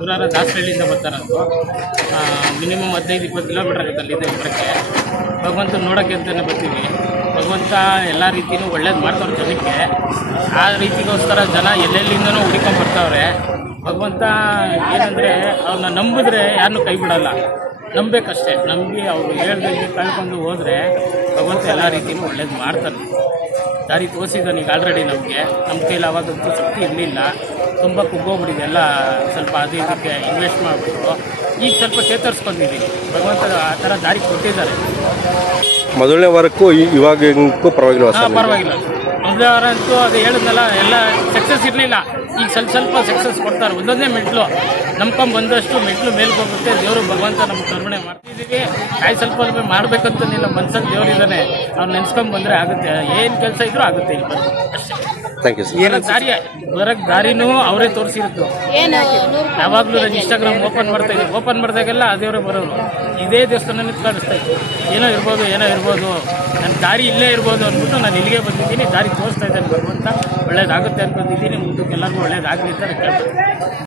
ನೂರಾರು ದಾಸರಳ್ಳಿಯಿಂದ ಬರ್ತಾರಂತು ಮಿನಿಮಮ್ ಹದಿನೈದು, ಇಪ್ಪತ್ತು ಕಿಲೋಮೀಟರ್ ಆಗುತ್ತೆ ಅಲ್ಲಿಂದ ಇಬ್ಬರಕ್ಕೆ ಭಗವಂತ ನೋಡೋಕ್ಕೆ ಅಂತಲೇ ಬರ್ತೀವಿ. ಭಗವಂತ ಎಲ್ಲ ರೀತಿಯೂ ಒಳ್ಳೇದು ಮಾಡ್ತಾರೆ ಜನಕ್ಕೆ. ಆ ರೀತಿಗೋಸ್ಕರ ಜನ ಎಲ್ಲೆಲ್ಲಿಂದನೂ ಹುಡ್ಕೊಂಡು ಬರ್ತಾವ್ರೆ. ಭಗವಂತ ಏನಂದರೆ ಅವ್ರನ್ನ ನಂಬಿದ್ರೆ ಯಾರನ್ನೂ ಕೈ ಬಿಡೋಲ್ಲ. ನಂಬೇಕಷ್ಟೇ. ನಂಬಿ ಅವರು ಹೇಳ್ದಂಗೆ ಕಳ್ಕೊಂಡು ಹೋದರೆ ಭಗವಂತ ಎಲ್ಲ ರೀತಿಯೂ ಒಳ್ಳೇದು ಮಾಡ್ತಾನೆ. ದಾರಿ ತೋರಿಸಿದ್ದಾನೆ ಈಗ ಆಲ್ರೆಡಿ ನಮಗೆ. ನಮ್ಮ ಕೈಲಿ ಅವಾಗಂತೂ ಶಕ್ತಿ ಇರಲಿಲ್ಲ. ತುಂಬ ಕುಗ್ಗೋಗ್ಬಿಟ್ಟಿದೆ. ಎಲ್ಲ ಸ್ವಲ್ಪ ಅದು ಇದಕ್ಕೆ ಇನ್ವೆಸ್ಟ್ ಮಾಡಿಬಿಟ್ಟು. ಈಗ ಸ್ವಲ್ಪ ಚೇತರಿಸ್ಕೊಂಡಿದ್ದೀನಿ ಭಗವಂತ ಆ ಥರ ದಾರಿ ಕೊಟ್ಟಿದ್ದಾರೆ. ಮೊದಲನೇ ವಾರಕ್ಕೂ ಇವಾಗ ಪರವಾಗಿಲ್ಲ ಹಾಂ ಪರವಾಗಿಲ್ಲ. ಮೊದಲ ವಾರ ಅಂತೂ ಅದು ಹೇಳಿದ್ನಲ್ಲ ಎಲ್ಲ ಸಕ್ಸಸ್ ಇರಲಿಲ್ಲ. ಈಗ ಸ್ವಲ್ಪ ಸ್ವಲ್ಪ ಸಕ್ಸಸ್ ಕೊಡ್ತಾರೆ. ಒಂದೊಂದೇ ಮೆಟ್ಲು ನಂಬ್ಕೊಂಡು ಬಂದಷ್ಟು ಮೆಟ್ಲು ಮೇಲ್ಗೆ ಹೋಗುತ್ತೆ. ದೇವರು ಭಗವಂತ ನಮ್ಗೆ ಕರುಣೆ ಮಾಡ್ತಿದ್ದೀವಿ ಕಾಯಿ ಸ್ವಲ್ಪ ಸ್ವಲ್ಪ ಮಾಡ್ಬೇಕಂತನಿಲ್ಲ ಮನ್ಸಲ್ಲಿ ದೇವರಿದ್ದಾನೆ. ಅವ್ರು ನೆನ್ಸ್ಕೊಂಡು ಬಂದರೆ ಆಗುತ್ತೆ. ಏನು ಕೆಲಸ ಇದ್ರೂ ಆಗುತ್ತೆ ಇಲ್ಲಿ ಥ್ಯಾಂಕ್ ಯು ಸರ್ ಏನೋ ದಾರಿ ಬರಕ್ ದಾರಿನೂ ಅವರೇ ತೋರಿಸಿರೋದು. ಯಾವಾಗಲೂ ನಾನು ಇನ್ಸ್ಟಾಗ್ರಾಮ್ ಓಪನ್ ಮಾಡ್ತಾ ಇದ್ದೀವಿ ಓಪನ್ ಮಾಡಿದಾಗೆಲ್ಲ ಅದೇವರೇ ಬರೋರು. ಇದೇ ದೇವಸ್ಥಾನ ಕಾಣಿಸ್ತಾ ಇತ್ತು ಏನೋ ಇರ್ಬೋದು ಏನೋ ಇರ್ಬೋದು. ನನ್ನ ದಾರಿ ಇಲ್ಲೇ ಇರ್ಬೋದು ಅಂದ್ಬಿಟ್ಟು ನಾನು ಇಲ್ಲಿಗೆ ಬಂದಿದ್ದೀನಿ. ದಾರಿ ತೋರಿಸ್ತಾ ಇದ್ದೇನೆ ಭಗವಂತ ಒಳ್ಳೇದಾಗುತ್ತೆ ಅನ್ಕೊಂಡಿದ್ದೀನಿ. ಮುಂದಕ್ಕೆ ಎಲ್ಲರಿಗೂ ಒಳ್ಳೇದಾಗಲಿ ಅಂತ ಕೇಳ್ತೀನಿ